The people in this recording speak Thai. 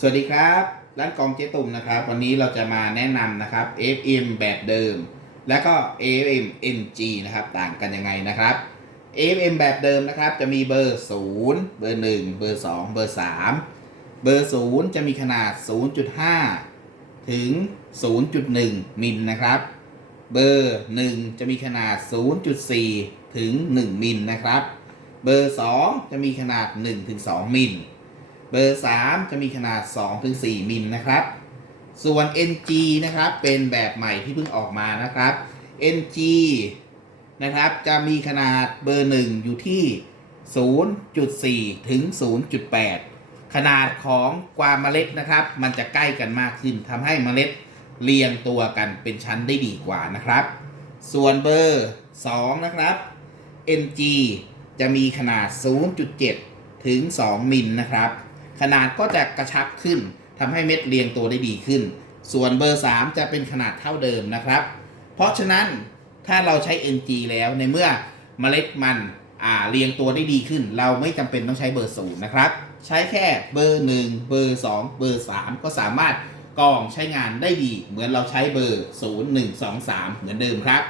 สวัสดีครับ ร้านกองเจ๊ตุ่มนะครับ วันนี้เราจะมาแนะนำนะครับ FM แบบเดิม และก็ AM NG นะครับ ต่างกันยังไงนะครับ FM แบบเดิมนะครับ จะมีเบอร์ 0 เบอร์ 1 เบอร์ 2 เบอร์ 3 เบอร์ 0 จะมีขนาด 0.5 ถึง 0.1 มิลนะครับ เบอร์ 1 จะมีขนาด 0.4 ถึง 1 มิลนะครับ เบอร์ 2 จะมีขนาด1ถึง2มิล เบอร์ 3 จะมีขนาด2ถึง4มิลนะครับ ส่วน NG นะครับ เป็นแบบใหม่ที่เพิ่งออกมานะครับ NG นะครับ จะมีขนาดเบอร์ 1 อยู่ที่ 0.4 ถึง 0.8 ขนาดของกวามเมล็ดนะครับ มันจะใกล้กันมากขึ้นทำให้เมล็ดเรียงตัวกันเป็นชั้นได้ดีกว่านะครับ ส่วนเบอร์ 2 นะครับ NG จะมีขนาด 0.7 ถึง 2 มิลนะครับ ขนาดก็จะกระชับขึ้นทำให้เม็ดเรียงตัวได้ดีขึ้น ส่วนเบอร์ 3 จะเป็นขนาดเท่าเดิมนะครับ เพราะฉะนั้นถ้าเราใช้ NG แล้วในเมื่อเมล็ดมันอ่าเรียงตัวได้ดีขึ้น เราไม่จำเป็นต้องใช้เบอร์ศูนย์นะครับ ใช้แค่เบอร์ 1 เบอร์ 2 เบอร์ 3 ก็สามารถกองใช้งานได้ดี เหมือนเราใช้เบอร์ 0 1 2 3 เหมือนเดิมครับ